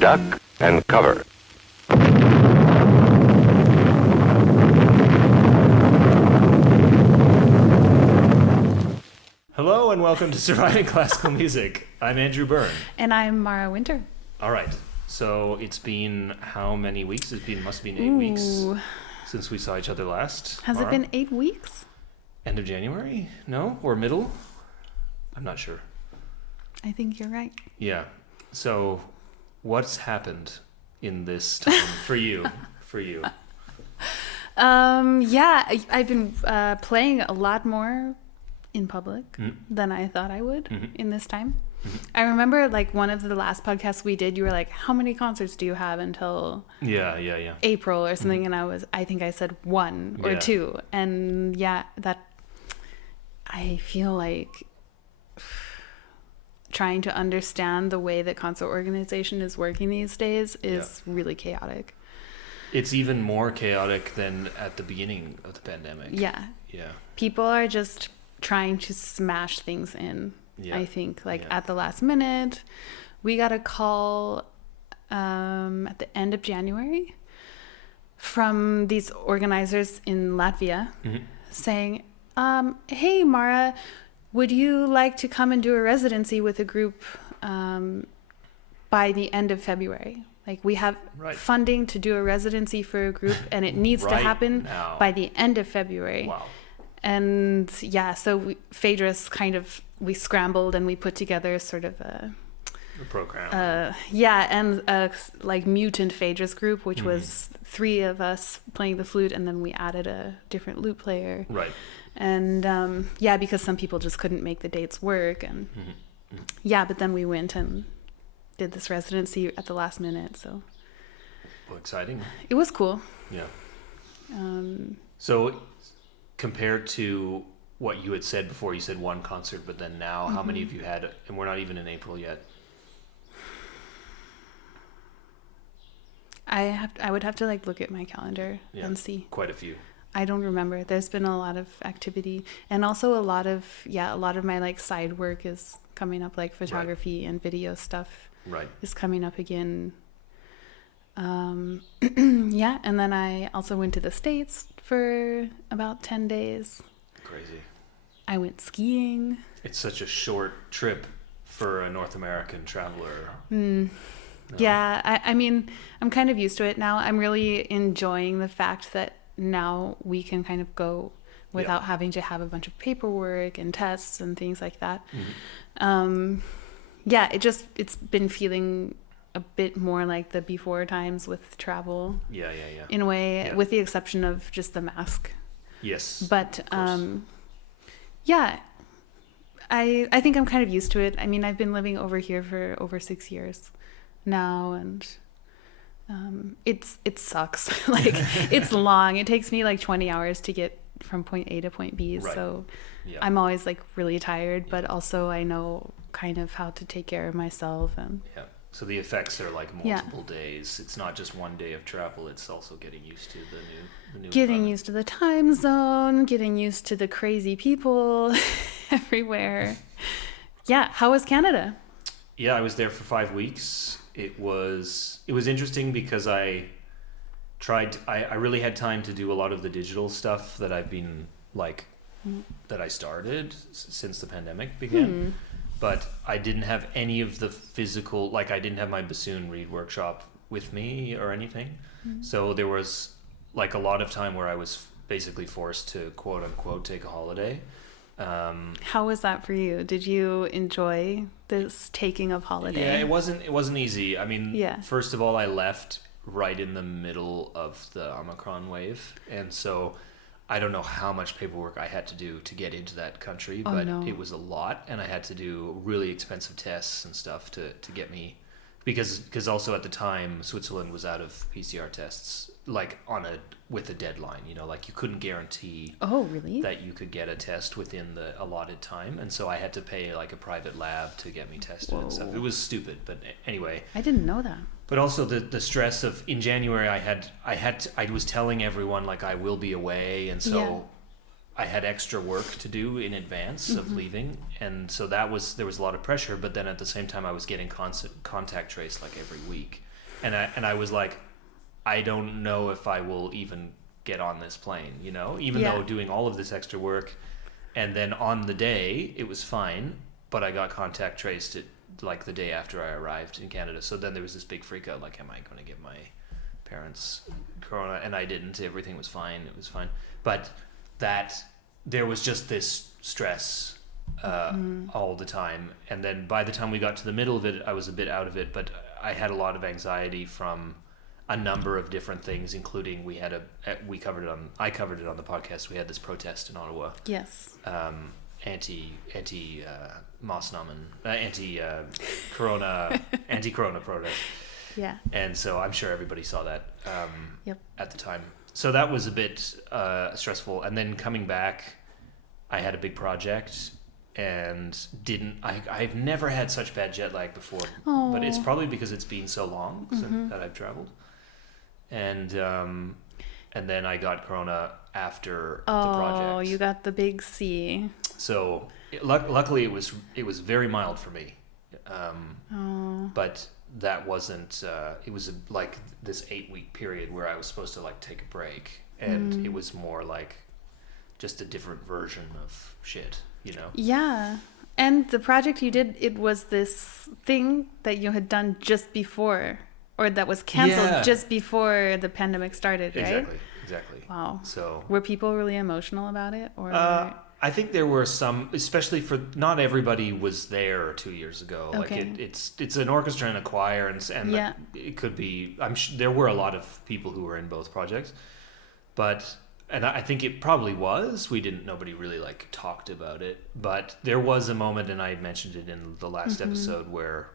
Duck and cover. Hello and welcome to Surviving Classical Music. I'm Andrew Byrne. And I'm Mara Winter. All right. So it's been how many weeks? Must have been 8 weeks since we saw each other last. Has Mara? it been 8 weeks? End of January? No? Or middle? I'm not sure. I think you're right. Yeah. So what's happened in this time for you? I've been playing a lot more in public than I thought I would in this time. I remember like one of the last podcasts we did, you were like, how many concerts do you have until April or something? And I think I said 1 or 2. And that I feel like trying to understand the way that concert organization is working these days is really chaotic. It's even more chaotic than at the beginning of the pandemic. Yeah. People are just trying to smash things in. I think at the last minute. We got a call at the end of January from these organizers in Latvia saying, hey Mara, would you like to come and do a residency with a group by the end of February? Like we have funding to do a residency for a group and it needs to happen by the end of February. Wow. And so Phaedrus we scrambled and we put together sort of a program. And a like mutant Phaedrus group, which was 3 of us playing the flute, and then we added a different lute player. Right. And because some people just couldn't make the dates work, and but then we went and did this residency at the last minute. So. Well, exciting. It was cool. Yeah. So. Compared to what you had said before, you said 1 concert, but then now, how many have you had? And we're not even in April yet. I would have to look at my calendar and see. Quite a few. I don't remember. There's been a lot of activity, and also a lot of my side work is coming up, like photography and video stuff. Right. Is coming up again. And then I also went to the States for about 10 days. Crazy. I went skiing. It's such a short trip for a North American traveler. No. Yeah, I mean, I'm kind of used to it now. I'm really enjoying the fact that now we can kind of go without having to have a bunch of paperwork and tests and things like that. It's been feeling a bit more like the before times with travel. In a way, with the exception of just the mask. Yes. But I think I'm kind of used to it. I mean, I've been living over here for over 6 years now, and it sucks. It's long. It takes me 20 hours to get from point A to point B. Right. So I'm always really tired, but also I know kind of how to take care of myself and. Yeah. So the effects are multiple days. It's not just 1 day of travel. It's also getting used to the new getting used to the time zone, getting used to the crazy people everywhere. How was Canada? Yeah, I was there for 5 weeks. It was interesting because I really had time to do a lot of the digital stuff that I've been that I started since the pandemic began. But I didn't have any of the physical, I didn't have my bassoon reed workshop with me or anything. So there was a lot of time where I was basically forced to quote unquote take a holiday. How was that for you? Did you enjoy this taking of holiday? Yeah, it wasn't easy. I mean, first of all, I left right in the middle of the Omicron wave. And so I don't know how much paperwork I had to do to get into that country, but it was a lot, and I had to do really expensive tests and stuff to get me, because also at the time Switzerland was out of PCR tests, with a deadline, you couldn't guarantee that you could get a test within the allotted time, and so I had to pay a private lab to get me tested and stuff. It was stupid, but anyway. I didn't know that. But also the stress of in January I was telling everyone I will be away, and so I had extra work to do in advance of leaving, and so there was a lot of pressure. But then at the same time, I was getting constant contact trace every week. And I was like, I don't know if I will even get on this plane, you know, even though doing all of this extra work. And then on the day, it was fine, but I got contact traced it like the day after I arrived in Canada. So then there was this big freak out, like, am I going to give my parents corona? And I didn't. Everything was fine. It was fine. But there was just this stress all the time. And then by the time we got to the middle of it, I was a bit out of it, but I had a lot of anxiety from a number of different things, including I covered it on the podcast. We had this protest in Ottawa. Yes. Anti Mossnamen, anti corona protest. Yeah. And so I'm sure everybody saw that yep. at the time. So that was a bit stressful. And then coming back, I had a big project and I've never had such bad jet lag before. Oh. But it's probably because it's been so long that I've traveled. And then I got corona after the project. Oh, you got the big C. So luckily it was very mild for me. But that wasn't, it was like this 8-week period where I was supposed to like take a break, and it was more like just a different version of shit, you know? Yeah. And the project you did, it was this thing that you had done just before, or that was canceled just before the pandemic started, right? Exactly. Wow. So were people really emotional about it, or? I think there were some, especially for not everybody was there 2 years ago. Okay. Like it's an orchestra and a choir, and yeah. It could be. I'm sure there were a lot of people who were in both projects, and I think it probably was. Nobody really like talked about it, but there was a moment, and I mentioned it in the last episode, where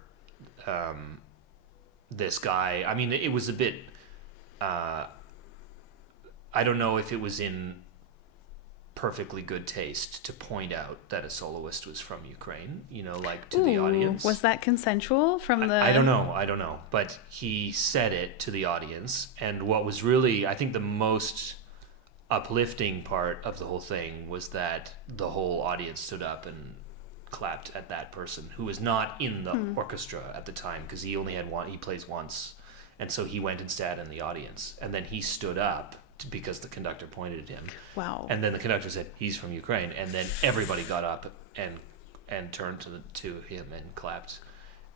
this guy. I mean, it was a bit. I don't know if it was in perfectly good taste to point out that a soloist was from Ukraine, you know, like to the audience. Was that consensual from the... I don't know. But he said it to the audience. And what was really, I think the most uplifting part of the whole thing was that the whole audience stood up and clapped at that person who was not in the orchestra at the time, because he only had he plays once. And so he went and sat in the audience. And then he stood up because the conductor pointed at him. Wow. And then the conductor said, he's from Ukraine. And then everybody got up and turned to him and clapped.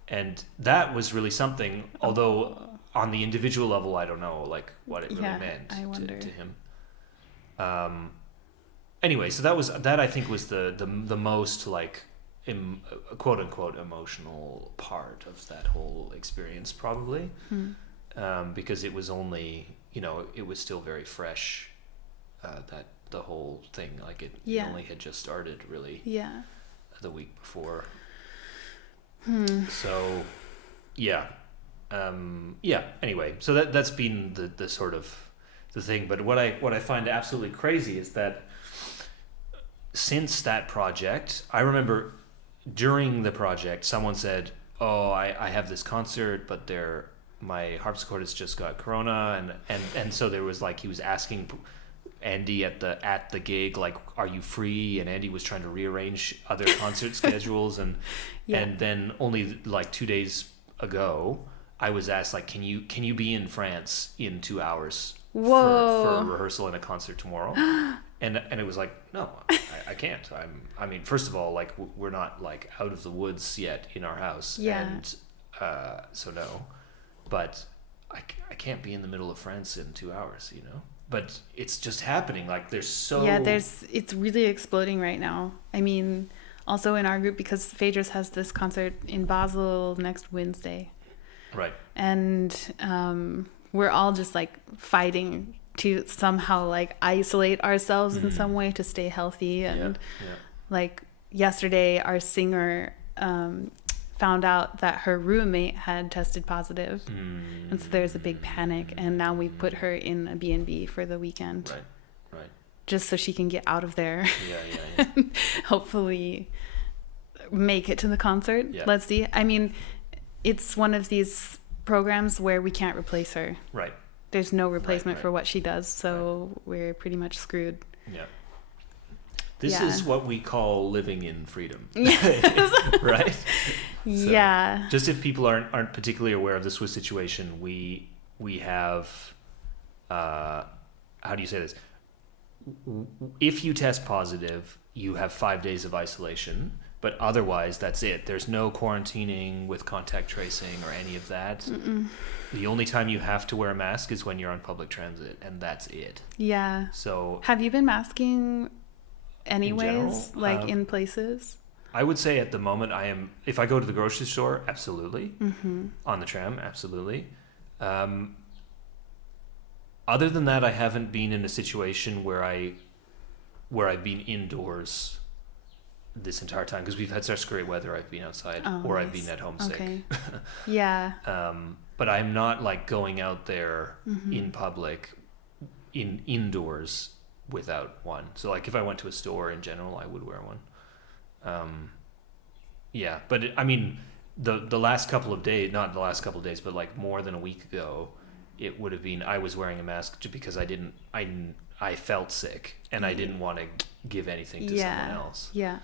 And that was really something, although on the individual level, I don't know like what it really meant to him. Anyway, so that I think was the most like quote unquote emotional part of that whole experience, probably. Because it was only, you know, it was still very fresh, that the whole thing, like it only had just started really the week before. So anyway, so that's been the sort of the thing. But what I find absolutely crazy is that since that project, I remember during the project someone said, oh, I have this concert, but my harpsichordist just got corona, and so there was like, he was asking Andy at the gig, like, are you free? And Andy was trying to rearrange other concert schedules, and then only like 2 days ago I was asked, like, can you be in France in 2 hours for a rehearsal and a concert tomorrow? And it was like, no, I can't. I mean, first of all, like, we're not like out of the woods yet in our house, and so no. But I can't be in the middle of France in 2 hours, you know? But it's just happening. Like, it's really exploding right now. I mean, also in our group, because Phaedrus has this concert in Basel next Wednesday. Right. And we're all just like fighting to somehow like isolate ourselves in some way to stay healthy. And like yesterday, our singer found out that her roommate had tested positive, and so there's a big panic, and now we put her in a B&B for the weekend, right, just so she can get out of there, and hopefully make it to the concert. Let's see. I mean, it's one of these programs where we can't replace her. Right. There's no replacement for what she does, so we're pretty much screwed. Yeah. This is what we call living in freedom. Yes. Right? Yeah. Just if people aren't particularly aware of the Swiss situation, we have, how do you say this? If you test positive, you have 5 days of isolation, but otherwise that's it. There's no quarantining with contact tracing or any of that. Mm-mm. The only time you have to wear a mask is when you're on public transit, and that's it. Yeah. So have you been masking anyways, in places? I would say at the moment I am. If I go to the grocery store, absolutely. Mm-hmm. On the tram, absolutely. Other than that, I haven't been in a situation where I've been indoors this entire time, because we've had such great weather. I've been outside, or nice. I've been at home sick. Yeah. But I'm not like going out there in public, indoors without one. So like if I went to a store in general, I would wear one. Yeah, but the last couple of days, not the last couple of days, but like more than a week ago, it would have been, I was wearing a mask just because I felt sick and I didn't want to give anything to someone else. Yeah.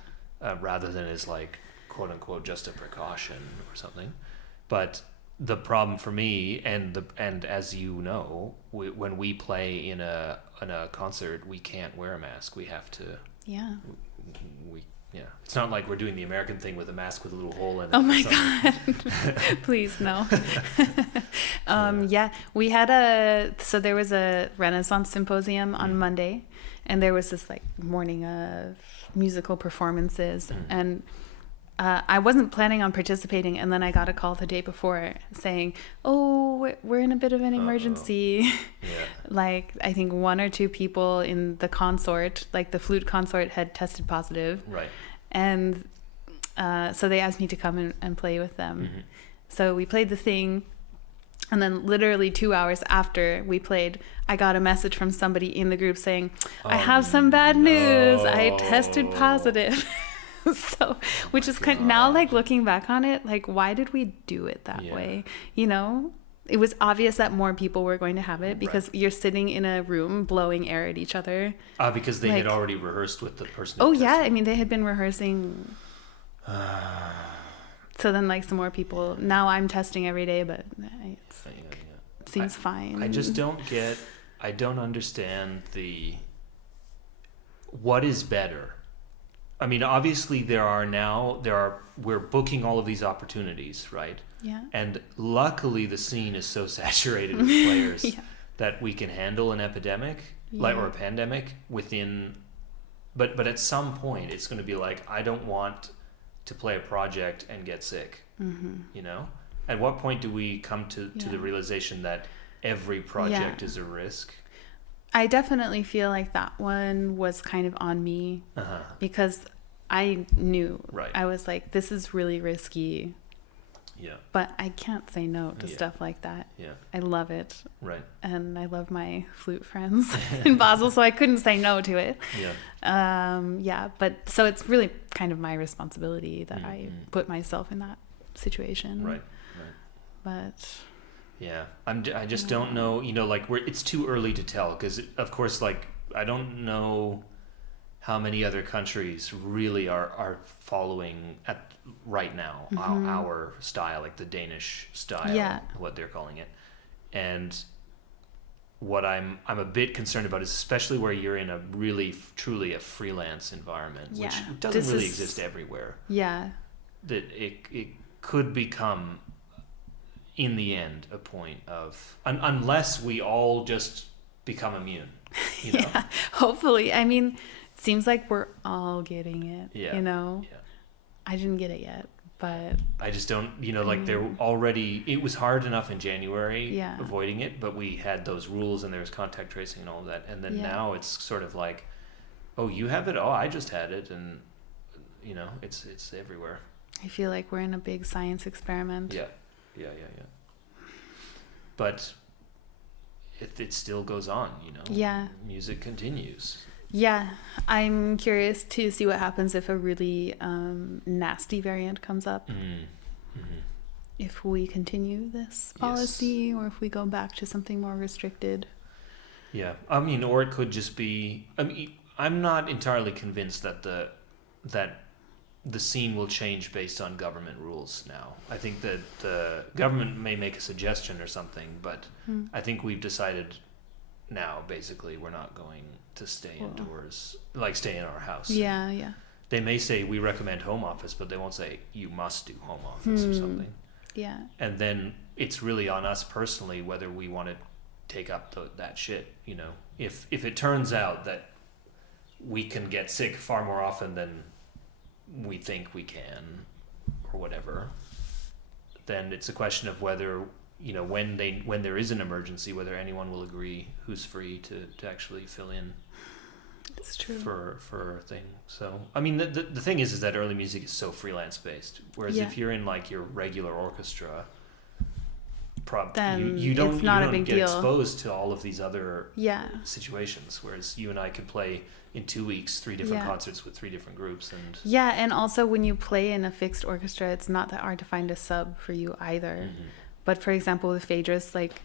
Rather than as like quote unquote just a precaution or something. But the problem for me, and as you know, when we play in a concert, we can't wear a mask. We have to. Yeah. Yeah. It's not like we're doing the American thing with a mask with a little hole in it. Oh my God. Please, no. Yeah. We had so there was a Renaissance symposium on Monday, and there was this like morning of musical performances, and I wasn't planning on participating, and then I got a call the day before saying, "Oh, we're in a bit of an emergency." Yeah. Like I think 1 or 2 people in the consort, like the flute consort, had tested positive. Right. And so they asked me to come and play with them. Mm-hmm. So we played the thing, and then literally 2 hours after we played, I got a message from somebody in the group saying, "I have some bad news. I tested positive." So, which is kind of, now like looking back on it, like why did we do it that way? You know, it was obvious that more people were going to have it because you're sitting in a room blowing air at each other. Because they had already rehearsed with the person. Oh yeah, I mean they had been rehearsing. So then like some more people. Now I'm testing every day, but it seems fine. I just don't get. I don't understand what is better. I mean, obviously we're booking all of these opportunities, right? Yeah. And luckily the scene is so saturated with players that we can handle an epidemic, or a pandemic within, but at some point it's going to be like, I don't want to play a project and get sick. Mm-hmm. You know? At what point do we come to the realization that every project is a risk? I definitely feel like that one was kind of on me because I knew. Right. I was like, this is really risky. Yeah. But I can't say no to stuff like that. Yeah. I love it. Right. And I love my flute friends in Basel, so I couldn't say no to it. Yeah. But so it's really kind of my responsibility that I put myself in that situation. Right. But yeah, I just don't know, like it's too early to tell, because of course, like I don't know how many other countries really are following right now our style, like the Danish style, what they're calling it. And what I'm a bit concerned about is especially where you're in a really truly a freelance environment, which doesn't really exist everywhere. Yeah. That it could become, in the end, a point of unless we all just become immune. Yeah, hopefully. I mean, it seems like we're all getting it. Yeah. Yeah. I didn't get it yet, but I just don't. Like they're already. It was hard enough in January avoiding it, but we had those rules and there was contact tracing and all of that, and then now it's sort of like, oh, you have it. Oh, I just had it, and it's everywhere. I feel like we're in a big science experiment. Yeah. But it still goes on, Yeah. Music continues. Yeah. I'm curious to see what happens if a really nasty variant comes up. Mm-hmm. If we continue this policy or if we go back to something more restricted. Yeah. I mean, or it could just be, I'm not entirely convinced that the scene will change based on government rules now. I think that the government may make a suggestion or something, but I think we've decided now, basically, we're not going to stay indoors, like stay in our house. Yeah, yeah. They may say, we recommend home office, but they won't say, you must do home office or something. Yeah. And then it's really on us personally whether we want to take up that shit, you know. If it turns out that we can get sick far more often than we think we can or whatever, then it's a question of whether, you know, when there is an emergency, whether anyone will agree who's free to actually fill in. It's true. For a thing. So I mean the thing is that early music is so freelance based, whereas if you're in like your regular orchestra, you don't get exposed to all of these other situations, whereas you and I could play in 2 weeks 3 different concerts with 3 different groups. And also when you play in a fixed orchestra, it's not that hard to find a sub for you either. But for example, with Phaedrus, like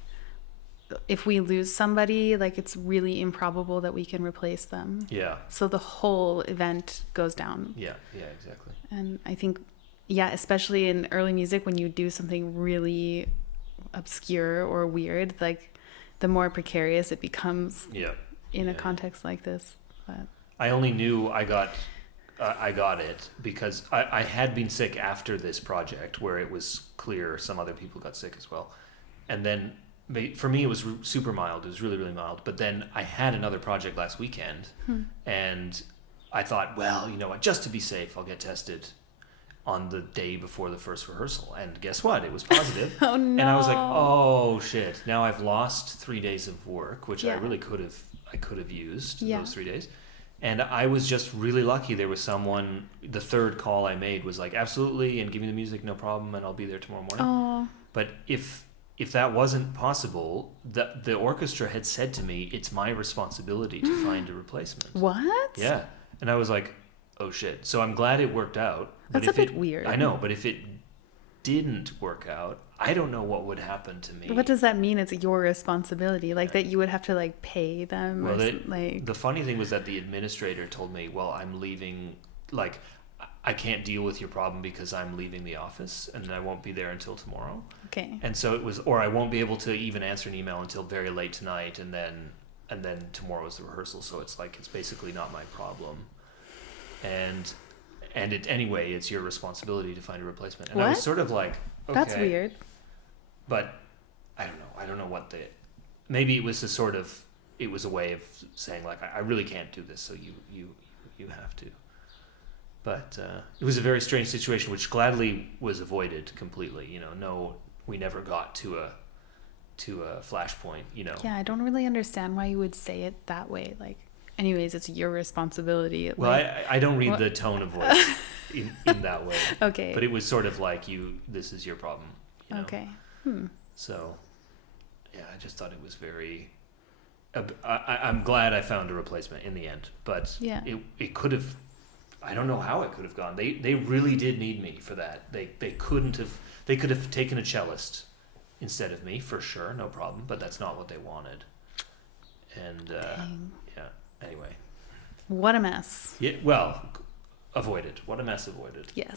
if we lose somebody, like it's really improbable that we can replace them. Yeah. So the whole event goes down. Yeah, exactly. And I think, especially in early music, when you do something really obscure or weird, like the more precarious it becomes in a context like this. But I only knew I got it because I had been sick after this project where it was clear some other people got sick as well. And then for me, it was super mild. It was really, really mild. But then I had another project last weekend, and I thought, well, you know what, just to be safe, I'll get tested on the day before the first rehearsal. And guess what? It was positive. Oh, no. And I was like, oh, shit. Now I've lost 3 days of work, which I really could have used those 3 days. And I was just really lucky. There was someone, the third call I made was like, absolutely, and give me the music, no problem, and I'll be there tomorrow morning. Oh. But if that wasn't possible, the orchestra had said to me, it's my responsibility to find a replacement. What? Yeah. And I was like, oh shit. So I'm glad it worked out. That's a bit weird. I know, but if it didn't work out, I don't know what would happen to me. What does that mean? It's your responsibility, like that you would have to like pay them. Well, the funny thing was that the administrator told me, well, I'm leaving, like I can't deal with your problem because I'm leaving the office and I won't be there until tomorrow. Okay. And so it was, or I won't be able to even answer an email until very late tonight, and then tomorrow is the rehearsal. So it's like, it's basically not my problem. And anyway, it's your responsibility to find a replacement. And I was sort of like, okay. That's weird. But I don't know. I don't know what maybe it was it was a way of saying like, I really can't do this. So you have to. But it was a very strange situation, which gladly was avoided completely. You know, no, we never got to a flashpoint. You know. Yeah, I don't really understand why you would say it that way. Like, anyways, it's your responsibility. Well, like, I don't read the tone of voice in that way. Okay. But it was sort of like this is your problem. You know? Okay. So, yeah, I just thought it was very. I'm glad I found a replacement in the end, but it could have. I don't know how it could have gone. They really did need me for that. They couldn't have. They could have taken a cellist instead of me for sure, no problem. But that's not what they wanted. And anyway. What a mess. Yeah. Well, avoided. What a mess avoided. Yes.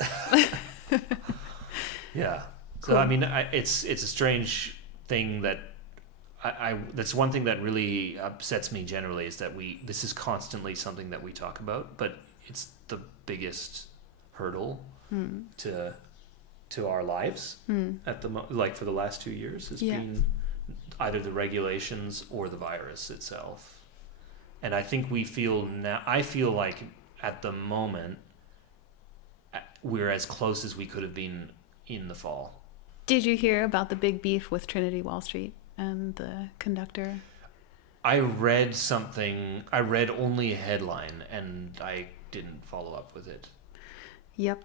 Yeah. Cool. So I mean, it's a strange thing that. That's one thing that really upsets me generally is that this is constantly something that we talk about, but it's the biggest hurdle to our lives at for the last 2 years has been either the regulations or the virus itself. And I think I feel like at the moment we're as close as we could have been in the fall. Did you hear about the big beef with Trinity Wall Street and the Conductor? I read something. I read only a headline, and I didn't follow up with it. Yep.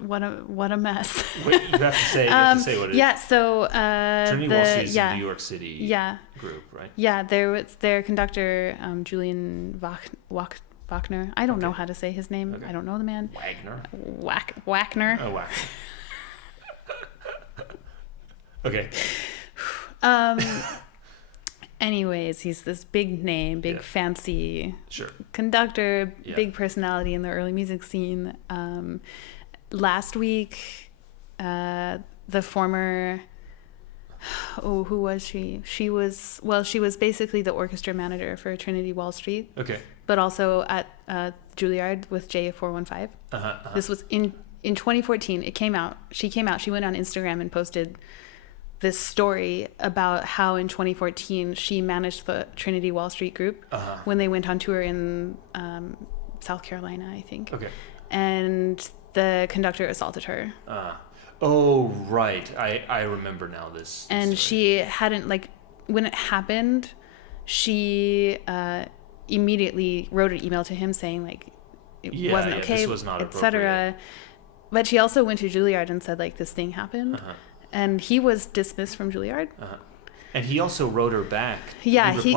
What a mess. Wait, you have to say what it is. Yeah. So Trinity Wall Street is a New York City group, right? Yeah. Their conductor, Julian Wagner. I don't know how to say his name. Okay. I don't know the man. Wagner. Wagner. Oh, Wagner. Okay. Anyways, he's this big name, big fancy conductor, big personality in the early music scene. Last week, the former, who was she? She was basically the orchestra manager for Trinity Wall Street. Okay. But also at Juilliard with J415. This was in 2014. It came out. She went on Instagram and posted this story about how in 2014 she managed the Trinity Wall Street group when they went on tour in South Carolina, I think. Okay. And the conductor assaulted her. Oh, right. I remember now this and story. She hadn't, like, when it happened, she immediately wrote an email to him saying, like, it wasn't okay, this was not etc. But she also went to Juilliard and said, like, this thing happened. And he was dismissed from Juilliard. And he also wrote her back. Yeah, he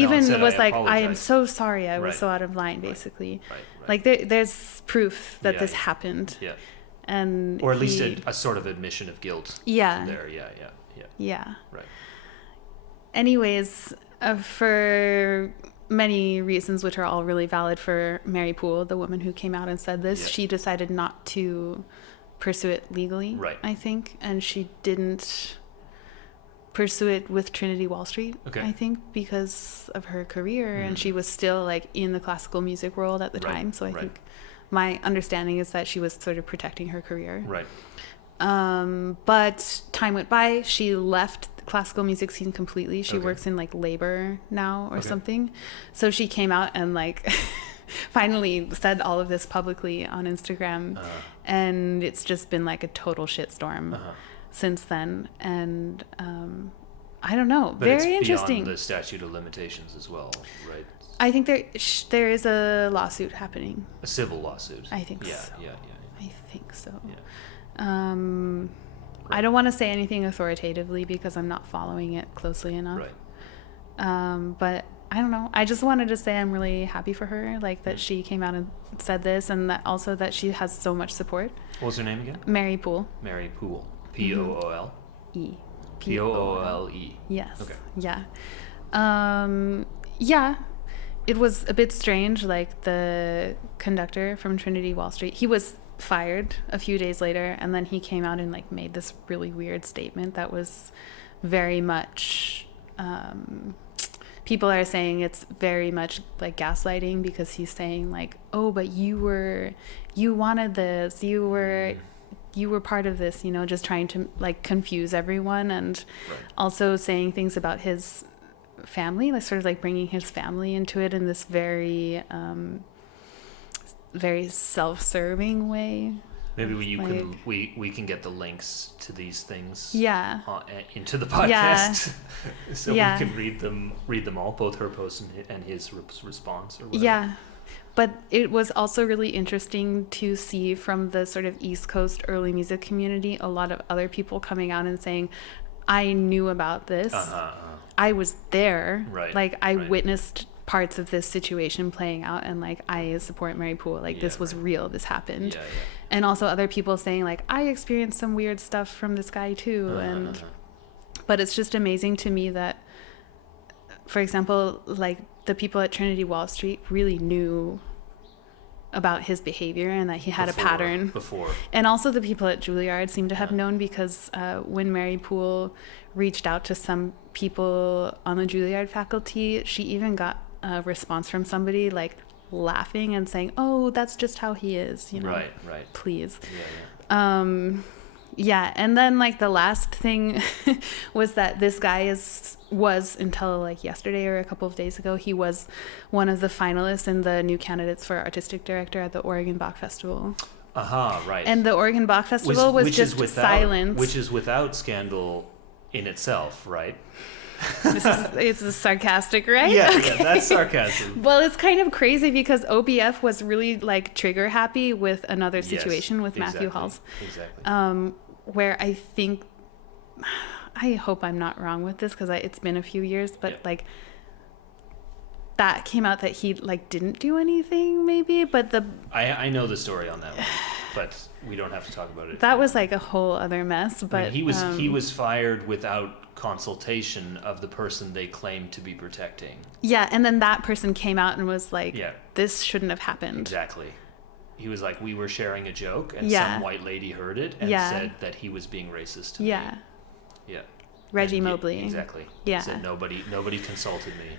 even was like, I am so sorry, I was so out of line, basically. Right. Like, there's proof that this happened. Yeah. And or at least a sort of admission of guilt. Yeah. There, yeah. Right. Anyways, for many reasons, which are all really valid for Mary Poole, the woman who came out and said this, she decided not to pursue it legally, I think, and she didn't pursue it with Trinity Wall Street, I think, because of her career, and she was still, like, in the classical music world at the time, so I think my understanding is that she was sort of protecting her career. Right. But time went by, she left the classical music scene completely. She works in, like, labor now or something, so she came out and, like, finally said all of this publicly on Instagram, and it's just been, like, a total shitstorm since then. And I don't know, but very it's interesting. Beyond the statute of limitations as well, right? I think there is a lawsuit happening. A civil lawsuit. I think so. Yeah. I think so. Yeah. I don't want to say anything authoritatively because I'm not following it closely enough. Right. But I don't know. I just wanted to say I'm really happy for her, like, that she came out and said this, and that also that she has so much support. What was her name again? Mary Poole. Mary Poole. Pool. E. Poole. Yes. Okay. Yeah. Yeah. It was a bit strange, like, the conductor from Trinity Wall Street, he was fired a few days later, and then he came out and, like, made this really weird statement that was very much people are saying it's very much like gaslighting, because he's saying, like, oh, but you wanted this, you were part of this, you know, just trying to, like, confuse everyone, and also saying things about his family, like, sort of, like, bringing his family into it in this very very self-serving way. Maybe we can get the links to these things into the Yeah. podcast so we can read them all, both her post and his response or whatever. Yeah. But it was also really interesting to see from the sort of East Coast early music community a lot of other people coming out and saying, I knew about this. I was there. Like, I witnessed parts of this situation playing out, and, like, I support Mary Poole. Like, this was real. This happened. And also other people saying, like, I experienced some weird stuff from this guy too. But it's just amazing to me that, for example, like, the people at Trinity Wall Street really knew about his behavior and that he had a pattern before. And also the people at Juilliard seem to have known, because when Mary Poole reached out to some people on the Juilliard faculty, she even got a response from somebody, like, laughing and saying, oh, that's just how he is, you know. Right. Please. Yeah. And then, like, the last thing was that this guy was until, like, yesterday or a couple of days ago, he was one of the finalists in the new candidates for artistic director at the Oregon Bach Festival. Right. And the Oregon Bach Festival was just silent. Which is without scandal in itself, right? It's sarcastic, right? Yeah, that's sarcasm. Well, it's kind of crazy because OBF was really, like, trigger happy with another situation with Matthew Halls. Exactly. Where I think, I hope I'm not wrong with this because it's been a few years, but like, that came out that he, like, didn't do anything, maybe, but I know the story on that one, but we don't have to talk about it. That was, like, a whole other mess, but I mean, he was fired without consultation of the person they claim to be protecting. Yeah, and then that person came out and was like, this shouldn't have happened. Exactly. He was like, we were sharing a joke, and some white lady heard it and said that he was being racist to me. Yeah. Reggie Mobley. Exactly. Yeah. Said nobody consulted me.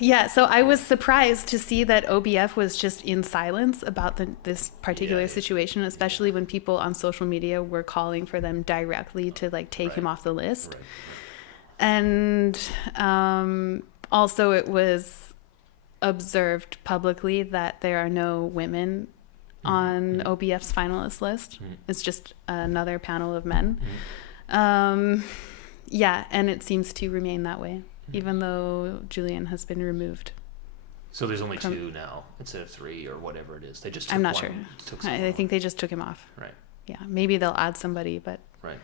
Yeah, so I was surprised to see that OBF was just in silence about this particular situation, especially when people on social media were calling for them directly to like take him off the list. Right. And also it was observed publicly that there are no women on OBF's finalist list. It's just another panel of men. Yeah, and it seems to remain that way, even though Julian has been removed. So there's only 2 now instead of 3 or whatever it is. They just took I'm not one, sure. I think they just took him off. Right. Yeah, maybe they'll add somebody, but... Right.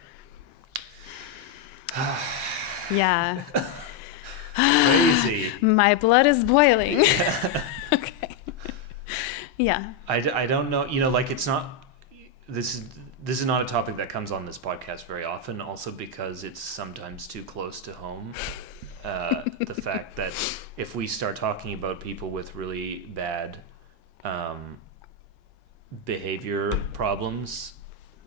Yeah. Crazy. My blood is boiling. Okay. Yeah. I don't know, like it's not... This is not a topic that comes on this podcast very often, also because it's sometimes too close to home. The fact that if we start talking about people with really bad behavior problems,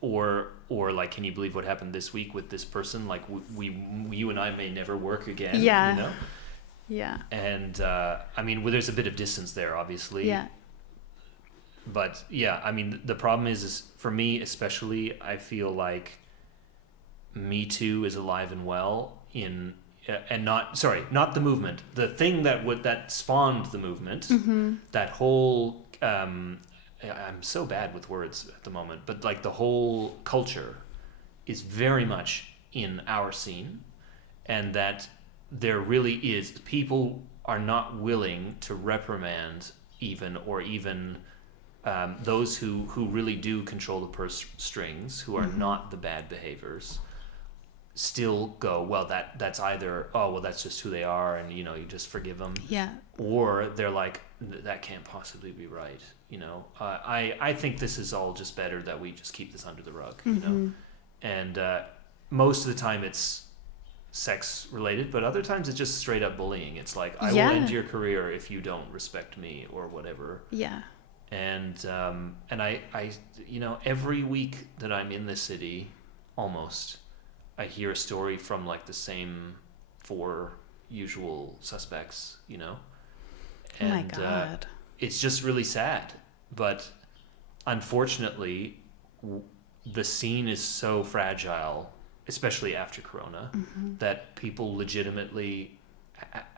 or like, can you believe what happened this week with this person? Like, you and I may never work again. Yeah. Yeah. And I mean, there's a bit of distance there, obviously. Yeah. But yeah, I mean, the problem is for me especially, I feel like Me Too is alive and well and not the movement, the thing that spawned the movement, that whole, I'm so bad with words at the moment, but like the whole culture is very much in our scene, and that there really is, people are not willing to reprimand even those who really do control the purse strings, who are not the bad behaviors, still go, well, that's either, oh, well, that's just who they are, and you just forgive them. Yeah. Or they're like, that can't possibly be right. I think this is all just better that we just keep this under the rug. And most of the time it's sex related, but other times it's just straight up bullying. It's like, I will end your career if you don't respect me or whatever. Yeah. And I every week that I'm in this city, almost, I hear a story from like the same 4 usual suspects, And, oh my God. It's just really sad. But unfortunately, the scene is so fragile, especially after Corona, that people legitimately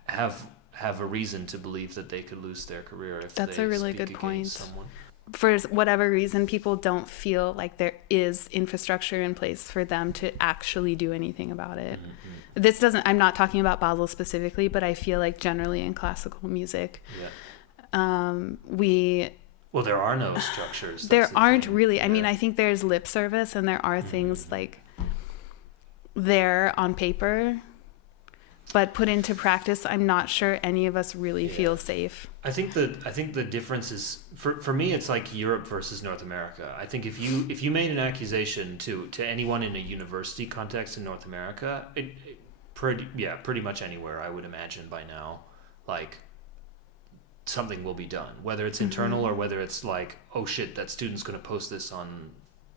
have a reason to believe that they could lose their career if that's they a really speak good point. Someone. For whatever reason, people don't feel like there is infrastructure in place for them to actually do anything about it. I'm not talking about Basel specifically, but I feel like generally in classical music, well, there are no structures. There aren't really. I mean, I think there's lip service, and there are things like there on paper, but put into practice, I'm not sure any of us really feel safe. I think the difference is, for me, it's like Europe versus North America. I think if you made an accusation to anyone in a university context in North America, pretty much anywhere, I would imagine by now, like, something will be done, whether it's internal or whether it's like, oh shit, that student's going to post this on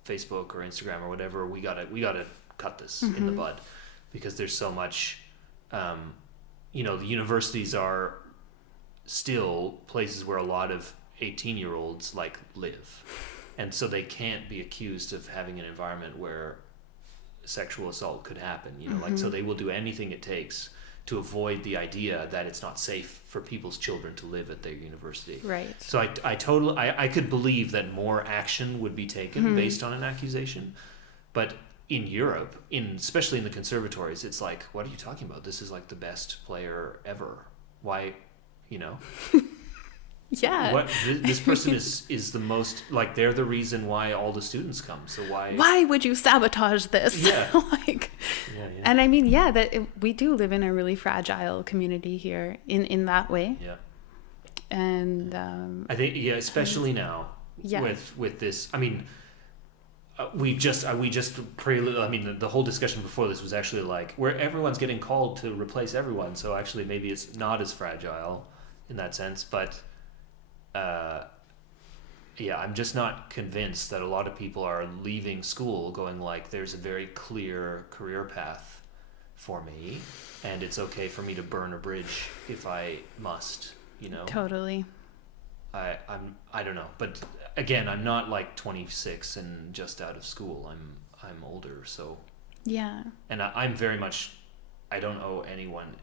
Facebook or Instagram or whatever. We gotta cut this in the bud, because there's so much. The universities are still places where a lot of 18-year-olds like live, and so they can't be accused of having an environment where sexual assault could happen. Like, so they will do anything it takes to avoid the idea that it's not safe for people's children to live at their university. Right. So I could believe that more action would be taken based on an accusation, but in Europe, especially in the conservatories, it's like, what are you talking about? This is like the best player ever. Why, Yeah. What this person is the most, like, they're the reason why all the students come. So why would you sabotage this? Yeah. And I mean, we do live in a really fragile community here in that way. Yeah. And I think especially now with this. I mean, we just I mean, the whole discussion before this was actually like where everyone's getting called to replace everyone. So actually, maybe it's not as fragile in that sense. But yeah, I'm just not convinced that a lot of people are leaving school going like, there's a very clear career path for me, and it's okay for me to burn a bridge if I must. You know. Totally. I don't know, but again, I'm not like 26 and just out of school. I'm older, so yeah. And I'm very much, I don't owe anyone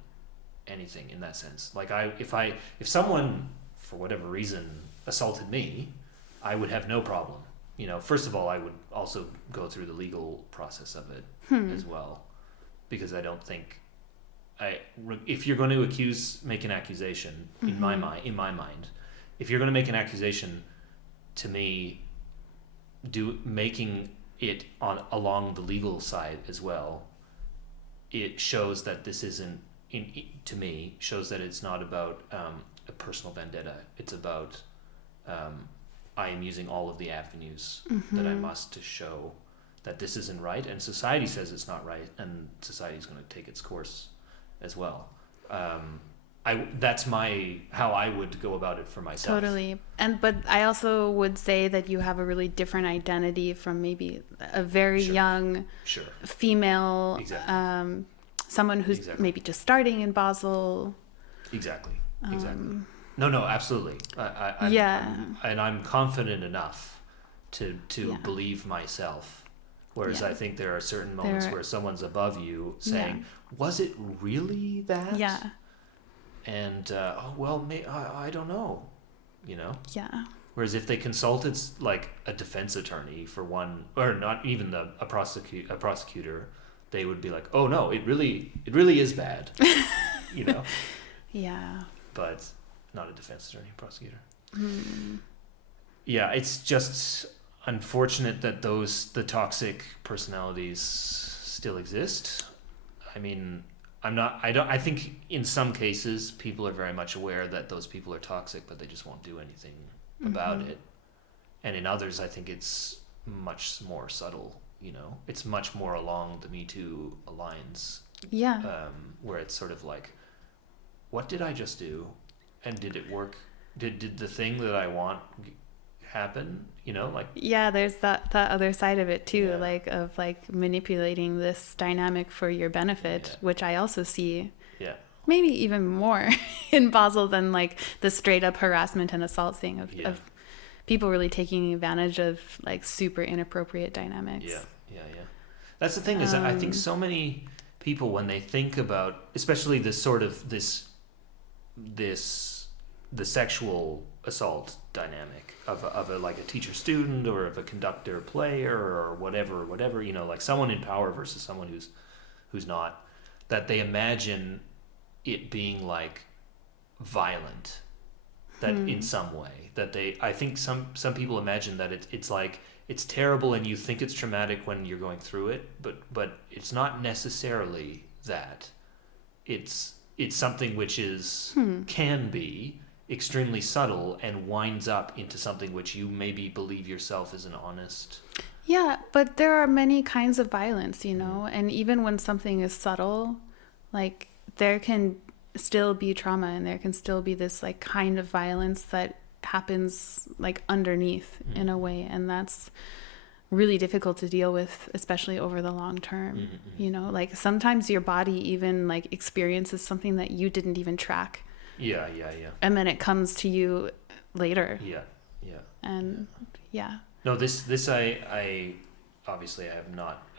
anything in that sense. Like if someone for whatever reason assaulted me, I would have no problem. You know, first of all, I would also go through the legal process of it as well, because I don't think if you're going to make an accusation in my mind. If you're going to make an accusation, to me, making it along the legal side as well, it shows that this isn't, to me, shows that it's not about a personal vendetta. It's about I am using all of the avenues that I must to show that this isn't right, and society says it's not right, and society is going to take its course as well. That's how I would go about it for myself. Totally. But I also would say that you have a really different identity from maybe a very young female, exactly. Someone who's maybe just starting in Basel. Exactly. No, absolutely. I'm confident enough to believe myself. Whereas I think there are certain moments where someone's above you saying, was it really that? Yeah. And I don't know, you know. Yeah. Whereas if they consulted like a defense attorney for one, or not even a prosecutor, they would be like, oh no, it really is bad, you know. Yeah. But not a defense attorney, prosecutor. Yeah, it's just unfortunate that the toxic personalities still exist. I mean, I think in some cases people are very much aware that those people are toxic, but they just won't do anything about it. And in others, I think it's much more subtle, you know. It's much more along the Me Too lines. Yeah. Where it's sort of like, what did I just do? And did it work? Did the thing that I want happen? You know, like. Yeah, there's that other side of it too, of manipulating this dynamic for your benefit, which I also see. Yeah. Maybe even more in Basel than like the straight up harassment and assault thing of people really taking advantage of like super inappropriate dynamics. Yeah. That's the thing is that I think so many people, when they think about, especially this sort of the sexual assault dynamic of a like a teacher student or of a conductor player or whatever, you know, like someone in power versus someone who's not, that they imagine it being like violent, that in some way, that I think some people imagine that it's like it's terrible and you think it's traumatic when you're going through it, but it's not necessarily that. It's something which is can be extremely subtle and winds up into something which you maybe believe yourself is an honest. Yeah, but there are many kinds of violence, you know, and even when something is subtle, like there can still be trauma and there can still be this like kind of violence that happens like underneath in a way, and that's really difficult to deal with, especially over the long term. You know, like sometimes your body even like experiences something that you didn't even track. Yeah. And then it comes to you later. Yeah. And No, this I obviously I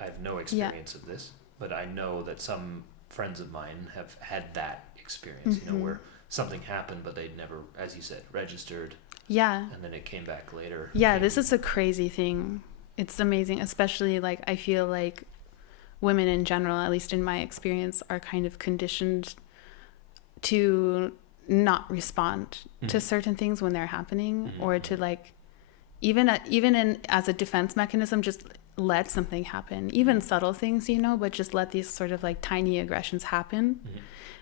have no experience of this, but I know that some friends of mine have had that experience, you know, where something happened but they'd never, as you said, registered. Yeah. And then it came back later. Yeah, this is a crazy thing. It's amazing, especially like I feel like women in general, at least in my experience, are kind of conditioned to not respond to certain things when they're happening, or to like even as a defense mechanism, just let something happen, even subtle things, you know, but just let these sort of like tiny aggressions happen.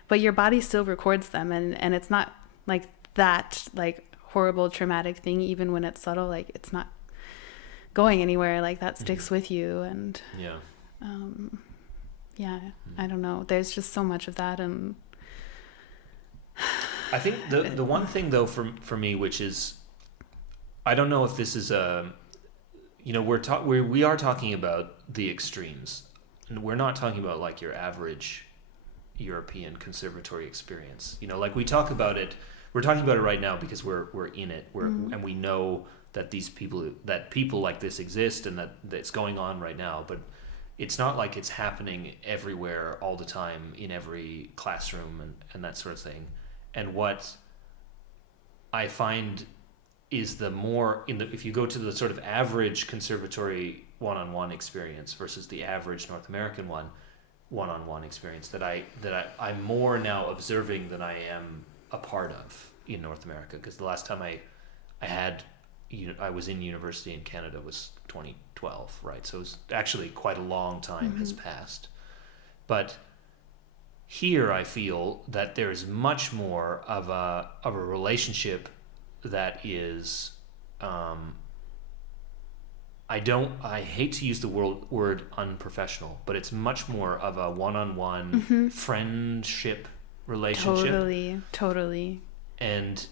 But your body still records them, and it's not like that like horrible traumatic thing, even when it's subtle. Like it's not going anywhere, like that sticks with you. And I don't know, there's just so much of that. And I think the one thing though for me, which is, I don't know if this is we are talking about the extremes, and we're not talking about like your average European conservatory experience. Like we're talking about it right now because we're in it, and we know that people like this exist and that's going on right now, but it's not like it's happening everywhere all the time in every classroom and that sort of thing. And what I find is if you go to the sort of average conservatory one-on-one experience versus the average North American one-on-one experience that I'm more now observing than I am a part of in North America, because the last time I was in university in Canada was 2012, right? So it's actually quite a long time has passed. But here I feel that there's much more of a relationship that is, I hate to use the word unprofessional, but it's much more of a one-on-one friendship relationship. Totally. And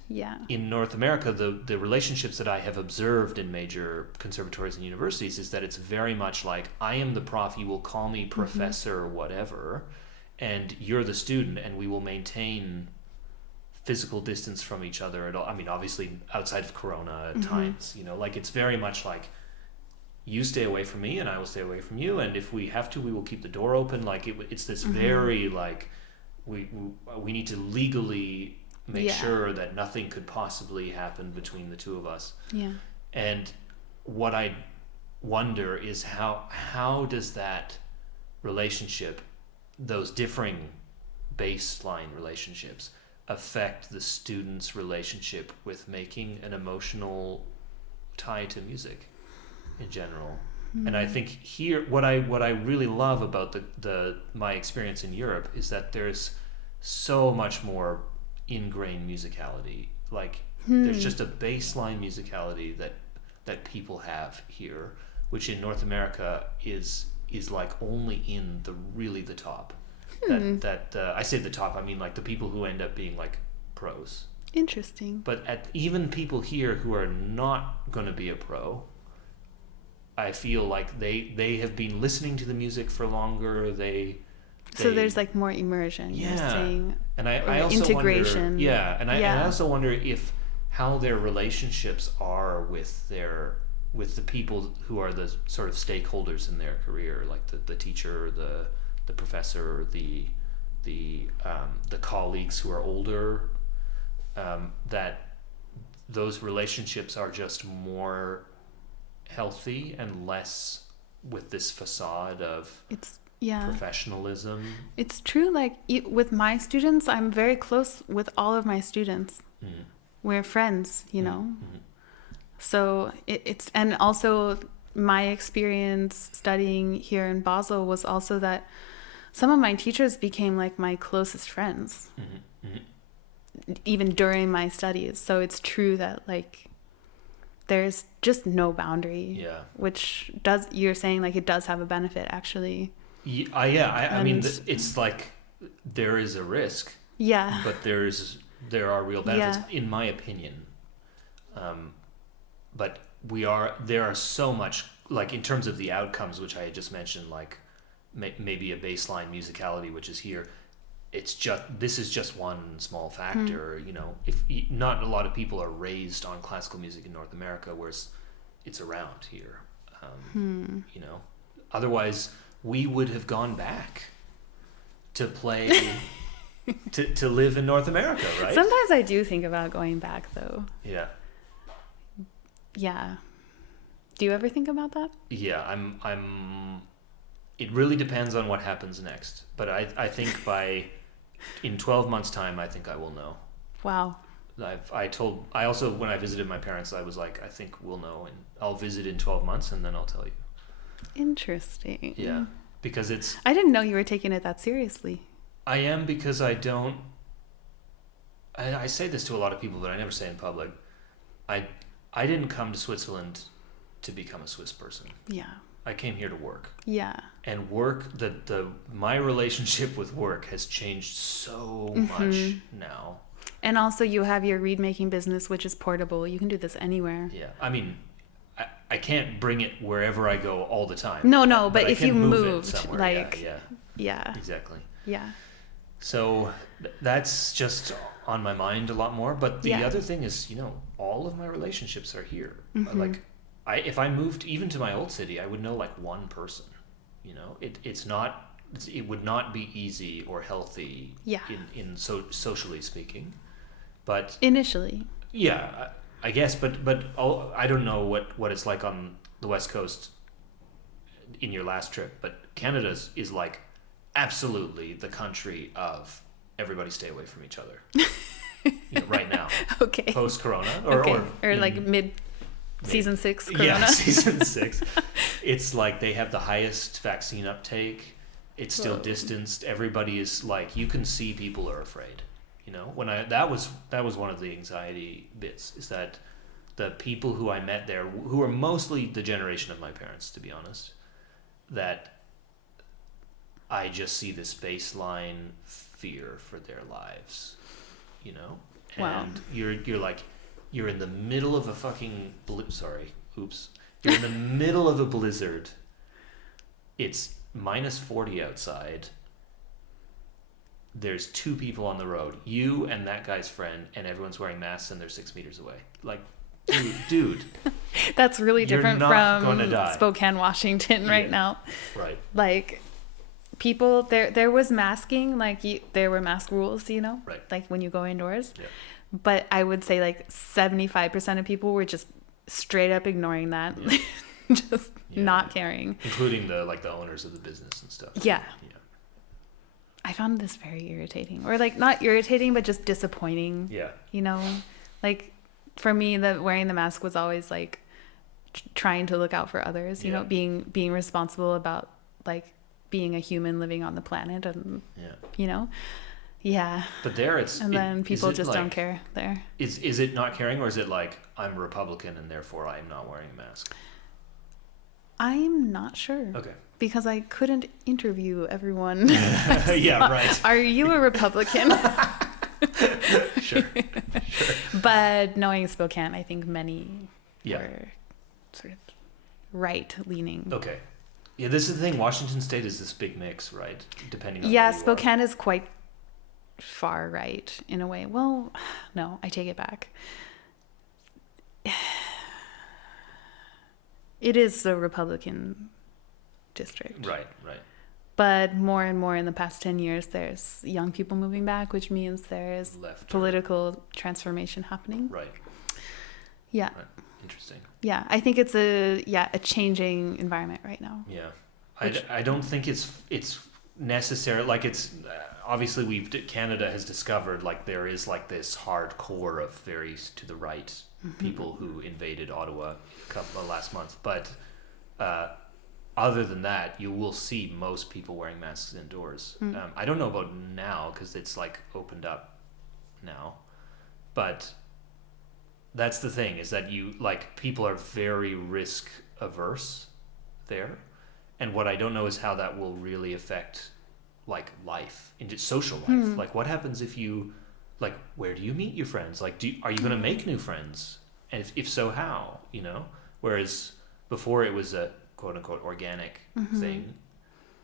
in North America, the relationships that I have observed in major conservatories and universities is that it's very much like, I am the prof, you will call me professor or whatever, and you're the student, and we will maintain physical distance from each other at all. I mean, obviously outside of Corona times, like it's very much like, you stay away from me and I will stay away from you, and if we have to, we will keep the door open. Like it's this very like, we need to legally make sure that nothing could possibly happen between the two of us. Yeah. And what I wonder is how does that relationship, those differing baseline relationships, affect the student's relationship with making an emotional tie to music in general. And I think here, what I really love about my experience in Europe is that there's so much more ingrained musicality. Like there's just a baseline musicality that people have here, which in North America is like only in the top. I say the top, I mean like the people who end up being like pros. Interesting. But even people here who are not going to be a pro, I feel like they have been listening to the music for longer. So there's like more immersion. Yeah. You're saying, and I also integration. Wonder, and I also wonder how their relationships are with the people who are the sort of stakeholders in their career, like the teacher, the professor, the colleagues who are older. That those relationships are just more healthy and less with this facade of professionalism. It's true. Like with my students, I'm very close with all of my students. We're friends, So it's, and also my experience studying here in Basel was also that some of my teachers became like my closest friends, even during my studies. So it's true that like there's just no boundary, which you're saying like it does have a benefit actually. I mean, it's like there is a risk, but there are real benefits in my opinion. But there are so much, like in terms of the outcomes, which I had just mentioned, like maybe a baseline musicality, which is here. This is just one small factor, if not a lot of people are raised on classical music in North America, whereas it's around here, otherwise we would have gone back to play, to live in North America, right? Sometimes I do think about going back though. Yeah. Do you ever think about that? Yeah, it really depends on what happens next, but I think in 12 months time, I think I will know. Wow. I also, when I visited my parents, I was like, I think we'll know, and I'll visit in 12 months and then I'll tell you. Interesting. Yeah, because I didn't know you were taking it that seriously. I am, because I say this to a lot of people, but I never say in public. I didn't come to Switzerland to become a Swiss person. Yeah. I came here to work. Yeah. And work, my relationship with work has changed so much now. And also you have your reed making business, which is portable. You can do this anywhere. Yeah. I mean, I can't bring it wherever I go all the time. No, but if you moved, like, yeah. Exactly. Yeah. So that's just on my mind a lot more. But the other thing is, all of my relationships are here. Like, if I moved even to my old city, I would know like one person. It would not be easy or healthy in socially speaking. But initially. Yeah, I guess, but I don't know what it's like on the West Coast in your last trip, but Canada is like absolutely the country of everybody stay away from each other. Right now. Okay. Post-corona. Or like mid season 6 corona. Yeah, season 6. It's like they have the highest vaccine uptake. It's still distanced. Everybody is like, you can see people are afraid. That was one of the anxiety bits, is that the people who I met there, who are mostly the generation of my parents, to be honest, that I just see this baseline fear for their lives, and wow. You're in the middle of a fucking you're in the middle of a blizzard. It's -40 outside. There's 2 people on the road, you and that guy's friend, and everyone's wearing masks and they're 6 meters away. Like, dude. That's really different from die. Spokane, Washington right now. Right. Like, people, there was masking, like there were mask rules, right. like when you go indoors. Yeah. But I would say like 75% of people were just straight up ignoring that. Yeah. Just not caring. Including the owners of the business and stuff. Yeah. I found this very irritating, or like not irritating, but just disappointing. Yeah. Like for me, wearing the mask was always like trying to look out for others, being responsible about like being a human living on the planet, and But there then people just don't care there. Is it not caring, or is it like, I'm Republican and therefore I'm not wearing a mask? I'm not sure. Okay. Because I couldn't interview everyone. Yeah, right. Are you a Republican? Sure. But knowing Spokane, I think many Yeah. were sort of right-leaning. Okay. Yeah, this is the thing. Washington State is this big mix, right? Depending on Yeah, where you Spokane are. is quite far right in a way. Well, no, I take it back. It is the Republican district. Right. But more and more in the past 10 years, there's young people moving back, which means there is political transformation happening. Right. Yeah. Right. Interesting. Yeah, I think it's a changing environment right now. Yeah. I don't think it's necessary. Like, it's obviously Canada has discovered like there is like this hardcore of very to the right people who invaded Ottawa last month, but other than that, you will see most people wearing masks indoors. I don't know about now because it's like opened up now, but that's the thing, is that people are very risk averse there, and what I don't know is how that will really affect like life, into social life. Like, what happens if you, like, where do you meet your friends? Like, are you going to make new friends? And if so, how? Whereas before it was a quote unquote organic thing,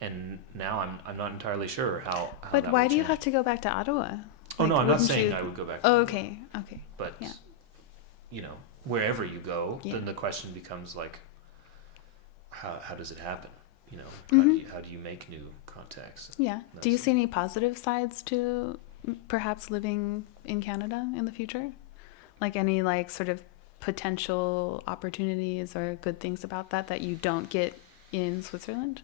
and now I'm not entirely sure how but that why will do you change. have to go back to Ottawa? Oh, no, I'm not saying I would go back to Ottawa. Okay. But wherever you go, then the question becomes like, how does it happen? How do you make new contacts? Yeah. Do you see any positive sides to perhaps living in Canada in the future? Like any like sort of potential opportunities or good things about that you don't get in Switzerland?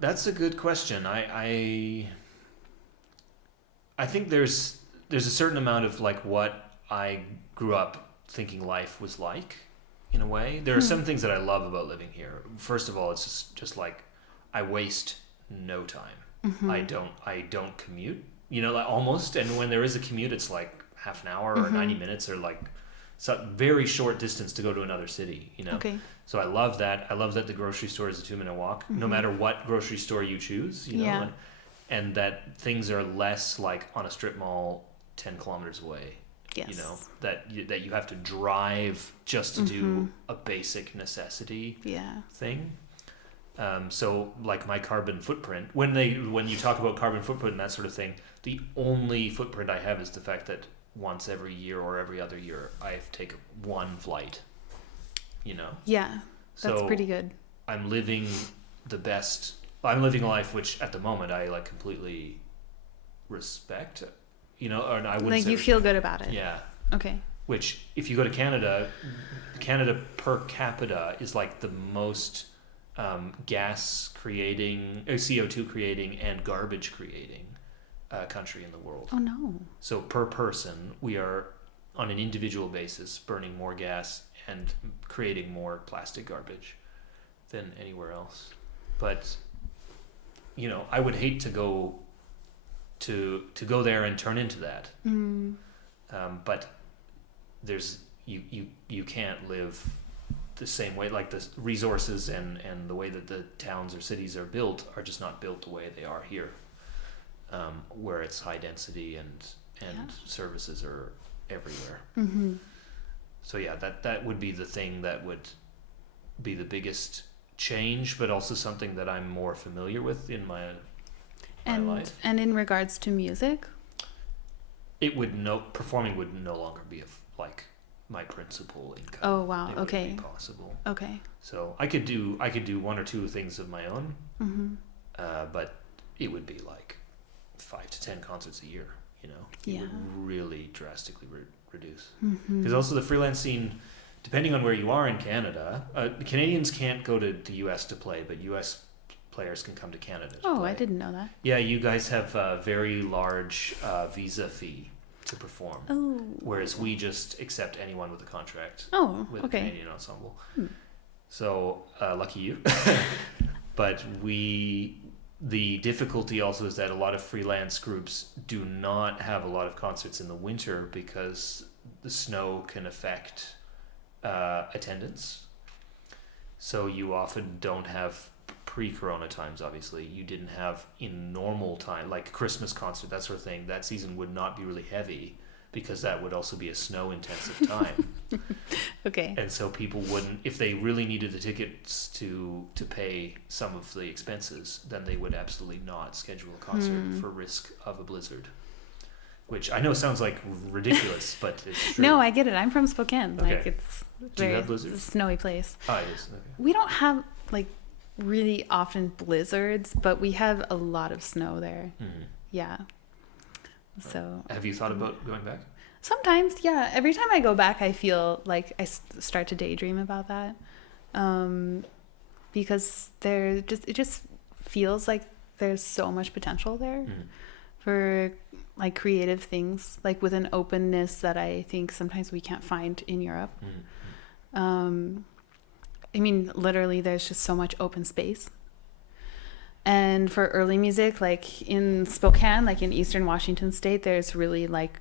That's a good question. I think there's a certain amount of like what I grew up thinking life was like. In a way, there are some things that I love about living here. First of all, it's just like I waste no time. I don't commute, like almost. And when there is a commute, it's like half an hour or 90 minutes or like very short distance to go to another city, you know. Okay. So I love that. I love that the grocery store is a 2-minute walk, no matter what grocery store you choose, you know, and that things are less like on a strip mall 10 kilometers away. Yes. You know, that you have to drive just to do a basic necessity thing. So like my carbon footprint, when you talk about carbon footprint and that sort of thing, the only footprint I have is the fact that once every year or every other year I have to take one flight, you know? Yeah, that's pretty good. I'm living a life which at the moment I like completely respect, you know, and I wouldn't like say you feel good about it. Yeah. Okay. Which if you go to Canada per capita is like the most gas creating, CO2 creating and garbage creating country in the world. Oh no. So per person, we are on an individual basis burning more gas and creating more plastic garbage than anywhere else. But you know, I would hate to go there and turn into that. But there's you can't live the same way. Like the resources and the way that the towns or cities are built are just not built the way they are here, where it's high density and services are everywhere. So yeah, that would be the thing that would be the biggest change, but also something that I'm more familiar with in my life. And in regards to music, performing would no longer be like my principal income. Oh wow. It Okay. wouldn't be possible. Okay. So I could do one or two things of my own, but it would be like 5 to 10 concerts a year. You know, it would really drastically reduce. Because also the freelance scene, depending on where you are in Canada, Canadians can't go to the U.S. to play, but U.S. players can come to Canada to play. I didn't know that. Yeah, you guys have a very large visa fee to perform. Oh. Whereas we just accept anyone with a contract. Oh, with okay. a Canadian ensemble. So lucky you. But the difficulty also is that a lot of freelance groups do not have a lot of concerts in the winter because the snow can affect attendance. So you often don't have pre-corona times. Obviously you didn't have in normal time, like Christmas concert, that sort of thing. That season would not be really heavy because that would also be a snow intensive time. Okay. And so people wouldn't, if they really needed the tickets to pay some of the expenses, then they would absolutely not schedule a concert for risk of a blizzard. Which I know sounds like ridiculous, but it's true. No, I get it. I'm from Spokane. Okay. Like it's Do you have blizzards? a snowy place. Oh, it is. Okay. We don't have like really often blizzards, but we have a lot of snow there. Yeah. So have you thought about going back? Sometimes, yeah. Every time I go back, I feel like I start to daydream about that, because it just feels like there's so much potential there for like creative things, like with an openness that I think sometimes we can't find in Europe. I mean, literally, there's just so much open space. And for early music, like in Spokane, like in Eastern Washington State, there's really like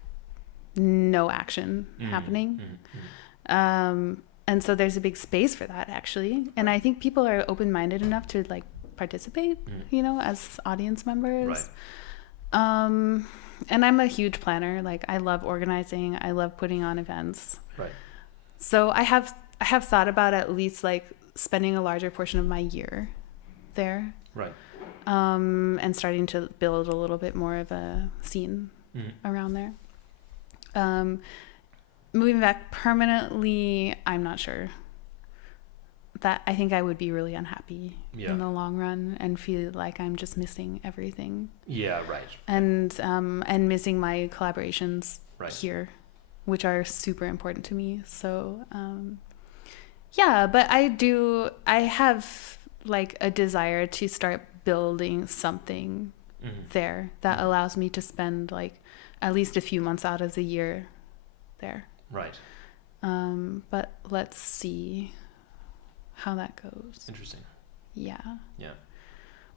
no action happening. And so there's a big space for that, actually. And I think people are open-minded enough to like participate, you know, as audience members. Right. And I'm a huge planner. Like I love organizing. I love putting on events. Right. So I have thought about at least like spending a larger portion of my year there. Right. And starting to build a little bit more of a scene around there. Moving back permanently, I'm not sure. That I think I would be really unhappy in the long run and feel like I'm just missing everything. Yeah, right. And missing my collaborations here, which are super important to me. So, but I have like a desire to start building something there that allows me to spend like at least a few months out of the year there. Right. But let's see how that goes. Interesting. Yeah. Yeah.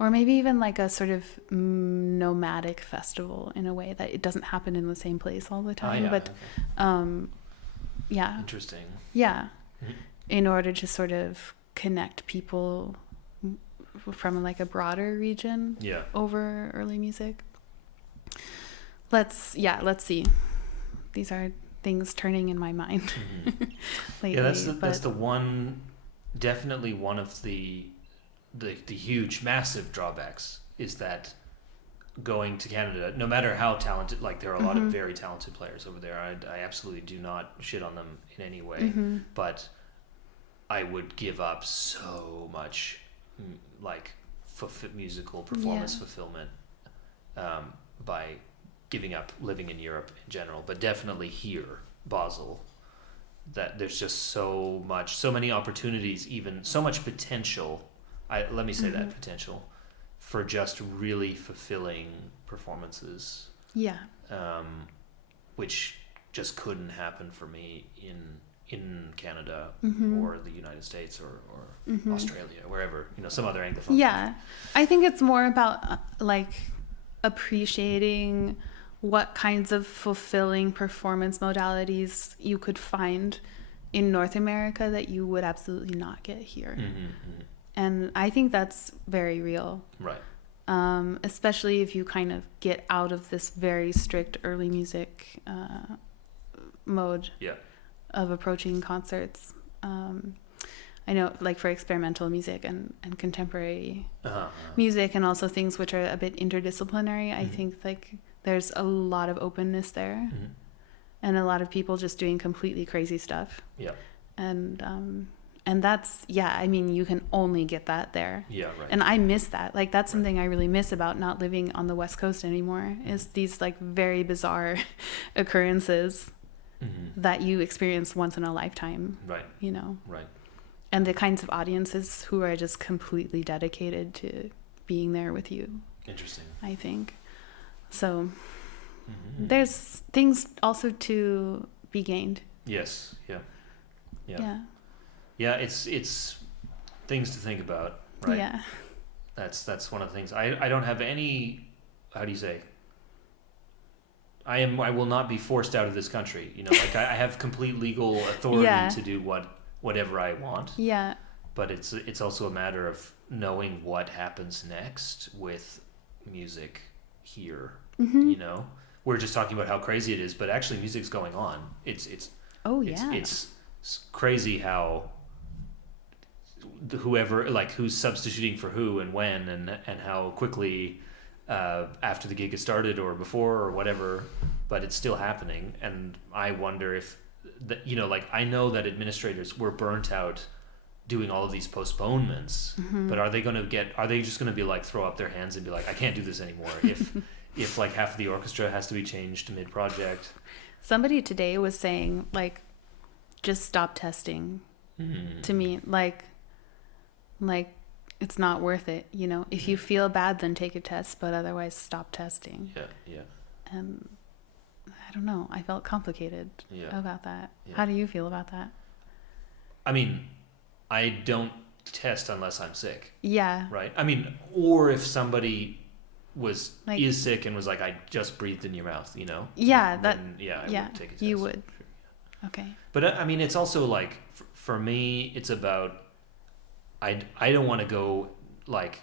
Or maybe even like a sort of nomadic festival in a way that it doesn't happen in the same place all the time, Yeah. Interesting. Yeah. In order to sort of connect people from like a broader region over early music. Let's see. These are things turning in my mind lately. Yeah, that's the one, definitely one of the huge, massive drawbacks is that going to Canada, no matter how talented, like there are a lot of very talented players over there. I absolutely do not shit on them in any way, but I would give up so much like musical performance fulfillment by giving up living in Europe in general, but definitely here, Basel, that there's just so many opportunities, even so much potential. Let me say that potential for just really fulfilling performances. Yeah. Which just couldn't happen for me in Canada or the United States or Australia, wherever, some other Anglophone. Yeah. I think it's more about like appreciating what kinds of fulfilling performance modalities you could find in North America that you would absolutely not get here. And I think that's very real. Right. Especially if you kind of get out of this very strict early music mode of approaching concerts. I know, like for experimental music and contemporary music, and also things which are a bit interdisciplinary, I think like there's a lot of openness there, and a lot of people just doing completely crazy stuff. Yeah. And that's, I mean, you can only get that there. Yeah, right. And I miss that. Like, that's something I really miss about not living on the West Coast anymore, is these, like, very bizarre occurrences that you experience once in a lifetime. Right. Right. And the kinds of audiences who are just completely dedicated to being there with you. Interesting. I think. So, there's things also to be gained. Yes. Yeah. Yeah. Yeah, it's things to think about, right? Yeah. That's one of the things. I don't have any, how do you say? I will not be forced out of this country. Like I have complete legal authority to do whatever I want. Yeah. But it's also a matter of knowing what happens next with music here. We're just talking about how crazy it is, but actually music's going on. It's crazy how whoever, like, who's substituting for who and when and how quickly after the gig has started or before or whatever, but it's still happening. And I wonder if like I know that administrators were burnt out doing all of these postponements, but are they just going to be like throw up their hands and be like, I can't do this anymore if like half of the orchestra has to be changed mid-project? Somebody today was saying, like, just stop testing. To me, like it's not worth it. If you feel bad, then take a test, but otherwise stop testing. Yeah. And I don't know, I felt complicated about that. How do you feel about that? I mean, I don't test unless I'm sick. Yeah. Right. I mean, or if somebody is sick and was like, I just breathed in your mouth, Yeah, I would take a test. You would. Sure. Okay. But I mean, it's also like, for me, it's about, I don't want to go like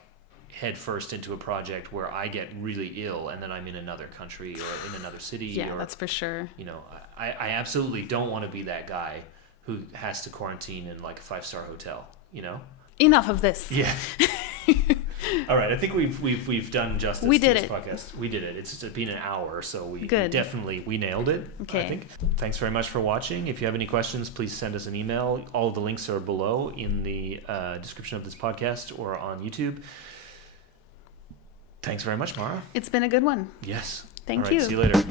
head first into a project where I get really ill and then I'm in another country or in another city. Yeah, that's for sure. I absolutely don't want to be that guy who has to quarantine in like a 5-star hotel, Enough of this. Yeah. All right, I think we've done justice to this podcast. We did it. It's been an hour, so we nailed it. Okay. I think. Thanks very much for watching. If you have any questions, please send us an email. All of the links are below in the description of this podcast or on YouTube. Thanks very much, Mara. It's been a good one. Yes. Thank All right, you. See you later.